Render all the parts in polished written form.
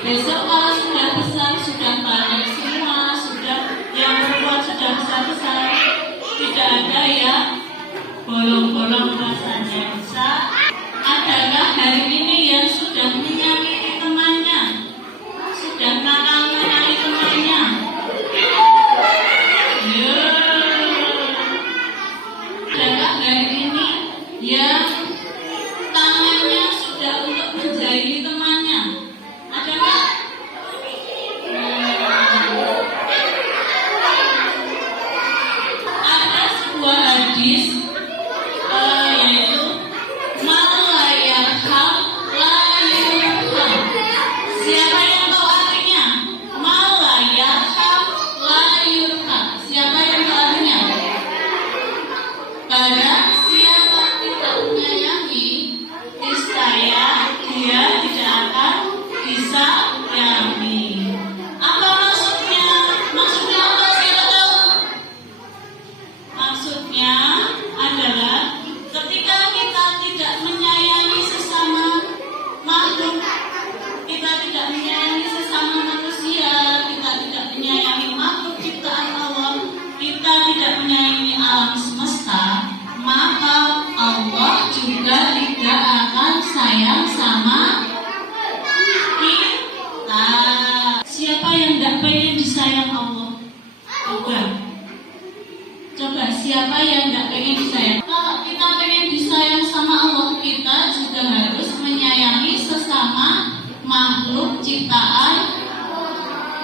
Besok kalau sudah besar, sudah banyak semua, sudah yang berbuat sudah besar-besar, tidak ada yang bolong-bolong rasanya. Bisa adalah hari ini yang sudah menyakiti temannya, sudah nakal-nakali temannya. Adalah hari ini yang tangannya sudah untuk menjahili temannya. Ada nggak? Ada sebuah hadis yaitu man la yarham la yurham. Siapa yang tahu artinya? Man la yarham la yurham. Siapa yang tahu artinya? Barang siapa tidak menyayangi niscaya dia tidak akan bisa yami. Apa maksudnya? Maksudnya apa? Kita tahu. Maksudnya adalah ketika kita tidak menyayangi sesama makhluk, kita tidak menyayangi sesama manusia, kita tidak menyayangi makhluk ciptaan Allah, kita tidak menyayangi alam semesta, maka Allah juga tidak akan sayang sama kita. Siapa yang tidak pengen disayang Allah? Coba siapa yang tidak pengen disayang? Kalau kita pengen disayang sama Allah, kita juga harus menyayangi sesama makhluk ciptaan.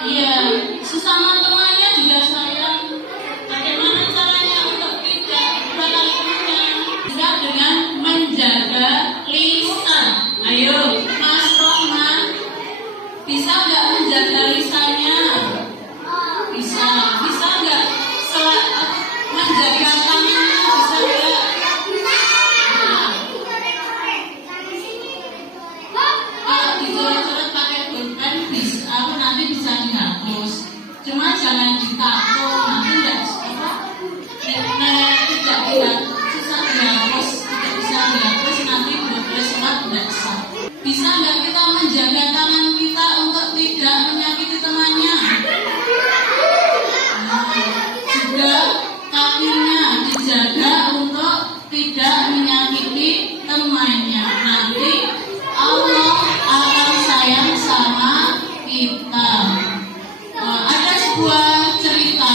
Ya, sesama temannya juga sayang. Bagaimana caranya untuk tidak berkali-kali? Bisa dengan menjaga lisan. Ayo, Mas Rohman, bisa nggak menjaga lisannya? Bisa. Bisa nggak menjaga tangannya? Bisa nggak? Kalau dicoret-coret pakai pulpen, aku nanti bisa dihapus. Cuma jangan ditato, nanti nggak tidak susah dihapus, tidak bisa dihapus, nanti beres surat tidak sah. Bisa nggak kita menjaga tangan kita untuk tidak menyakiti temannya? Juga kakinya dijaga untuk tidak menyakiti temannya. Nanti Allah akan sayang sama kita. Ada sebuah cerita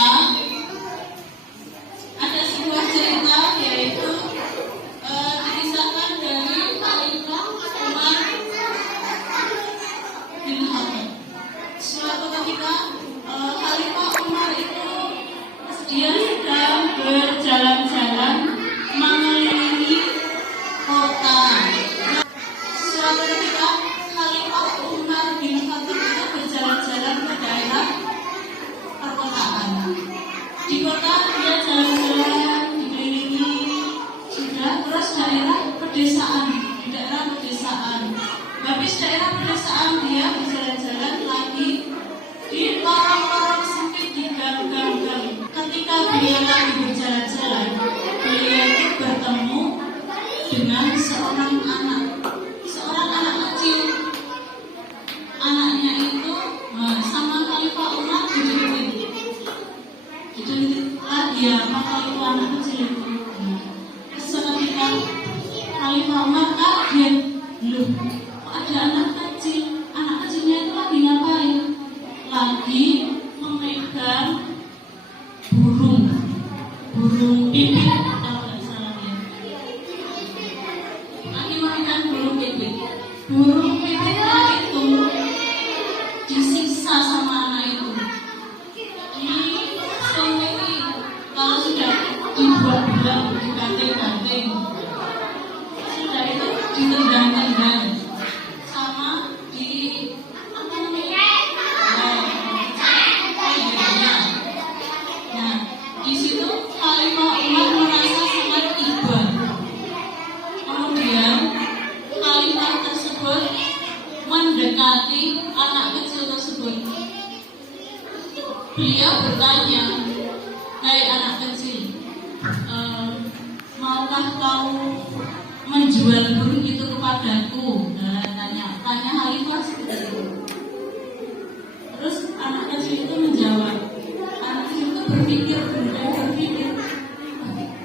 yaitu dikisahkan dari Khalifah Umar bin Khattab. Suatu ketika Khalifah Umar itu dia sedang berjalan-jalan mengelilingi kota. Suatu ketika Khalifah Umar bin Khattab itu berjalan-jalan ke daerah perkotaan. Di kota dia jalan-jalan dikelilingi sudah, terus daerah pedesaan. Habis daerah pedesaan dia berjalan-jalan lagi di lorong-lorong sempit, di gang-gang. Ketika beliau lagi berjalan-jalan, beliau itu bertemu dengan seorang anak kecil. Anaknya itu sama Khalifah Umar diculik. Dia maka itu anak kecil itu. Seketika Khalifah Umar kaget, loh, kok ada anak kecil? Anak kecilnya itu lagi ngapain? Lagi memegang burung pipit, kalau nggak salah ya. Lagi memegang burung pipit. Burung pipitnya itu disiksa sama anak itu. beliau bertanya, "Hai anak kecil, maukah kau menjual burung itu kepadaku?" Tanya Khalifah seperti itu. Terus anak kecil itu menjawab. Anak kecil itu berpikir,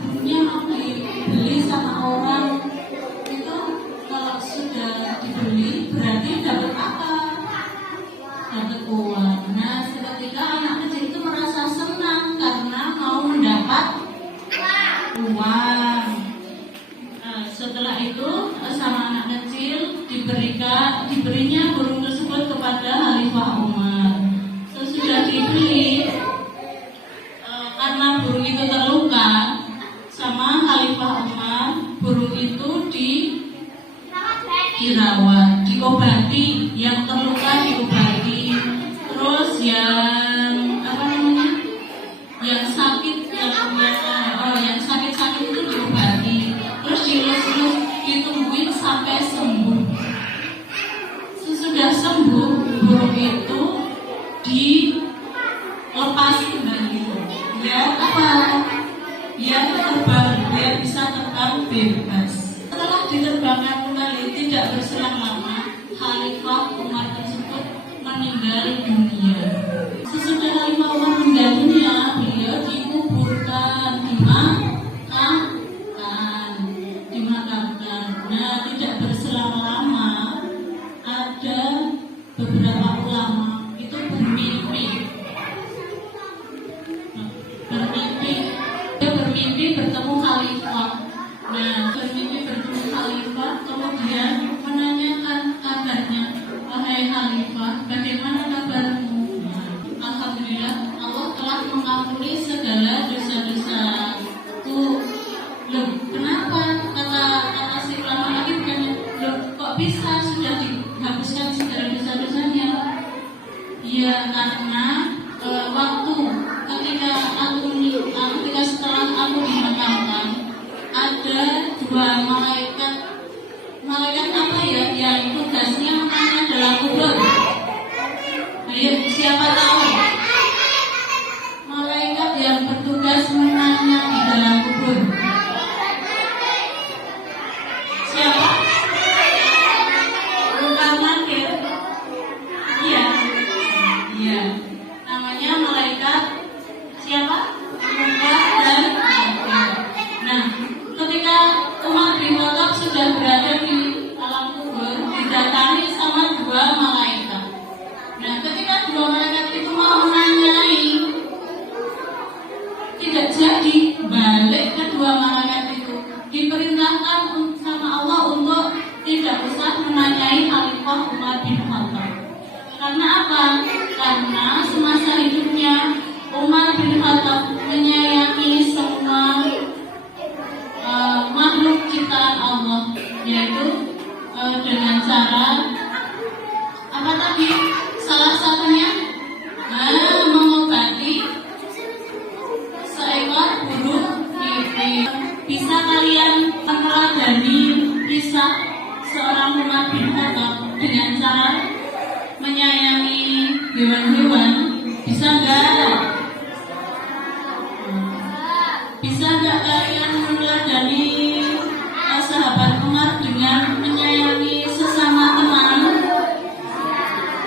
burungnya mau dibeli sama orang itu, kalau sudah dibeli berarti dapat apa? Dapat uang. Nah, seketika anak kecil itu merasa senang karena mau mendapat uang. Setelah itu sama anak kecil diberinya burung tersebut kepada Khalifah Umar. Sesudah dibeli, karena burung itu terluka, sama Khalifah Umar, burung itu dirawat, diobati, yang terluka diobati, terus yang yang sakit itu diobati, terus dielus-elus, ditungguin sampai sembuh. Sesudah sembuh, burung itu dilepas kembali. Biar terbang, biar bisa terbang bebas. Setelah diterbangkan kembali, tidak berselang lama, Khalifah Umar tersebut meninggal dunia. Sesudah Khalifah Umar meninggal dunia, beliau dikuburkan, dimakamkan. Nah, tidak berselang lama, ada beberapa ulama itu bermimpi bertemu Khalifah. Nah, bermimpi bertemu Khalifah, kemudian menanyakan kabarnya. "Wahai Khalifah, bagaimana kabarmu?" Alhamdulillah, Allah telah mengampuni segala dosa-dosaku. Loh, kenapa? Kata si ulama lagi bukannya, loh kok bisa sudah dihapuskan segala dosa-dosanya? Ya, karena waktu ketika setelah aku dimakamkan, ada dua malaikat apa ya, yang tugasnya menanya dalam kubur. Ayo, siapa tahu? Malaikat yang bertugas menanya di dalam kubur. Siapa? Munkar Nakir. Iya. Namanya malaikat siapa? Munkar dan Nakir. Nah, ketika Umar bin Khattab sudah berada di alam kubur, didatangi sama dua malaikat. Nah, ketika dua malaikat itu mau menanyai, tidak jadi. Balik kedua malaikat itu diperintahkan sama Allah untuk tidak usah menanyai Khalifah Umar bin Khattab. Karena apa? Karena semasa hidupnya Umar bin Khattab menyayangi semua makhluk ciptaan Allah, yaitu dengan cara apa tadi? Salah satunya mengobati seekor burung pipit. Bisa kalian meneladani kisah seorang Umar bin Khattab dengan cara menyayangi hewan-hewan? Bisa nggak? Bisa nggak kalian meneladani sahabat Umar dengan menyayangi sesama teman?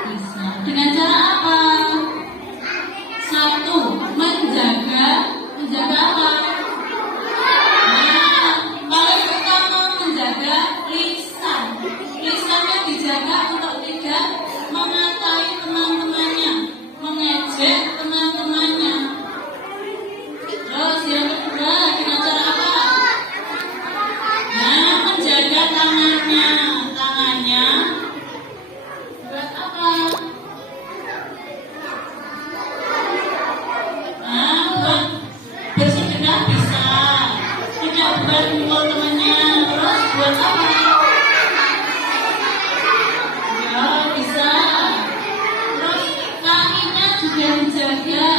Bisa. Dengan cara apa? Satu, menjaga apa? Nah, paling pertama menjaga lisan. Lisannya dijaga untuk tidak mengatai teman-temannya, mengejek teman-temannya. Terus yang kedua, dengan cara apa? Nah, menjaga tangannya buat apa? Nah, buat bersedekah bisa, tidak buat mukul temannya. Terus buat apa? Ya, bisa. Terus kakinya juga dijaga.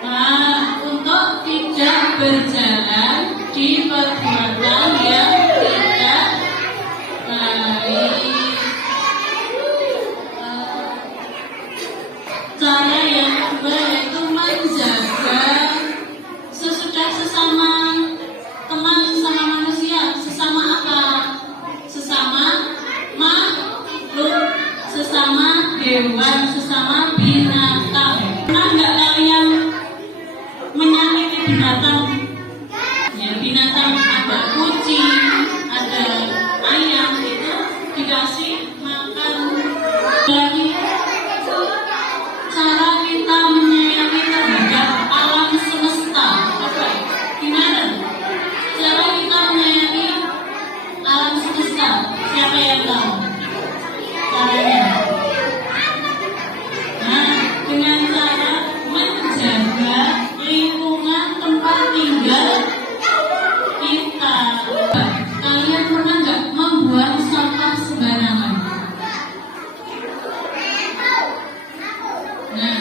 Nah, untuk tidak berjalan di perbuatan yang tidak baik. Cara yang kedua yaitu menjaga sesudah sesama teman, sesama manusia. Sesama apa? Sesama makhluk, sesama hewan, sesama binatang. Pernah nggak kalian menyakiti binatang? Ya, binatang ada kucing, ada ayam, itu dikasih makan. Dari cara kita menyayangi terhadap alam semesta, apa? Gimana? Cara kita menyayangi alam semesta, siapa yang tahu caranya? Nah, dengan cara menjaga lingkungan tempat tinggal kita. Kalian pernah nggak membuang sampah sembarangan? Nah,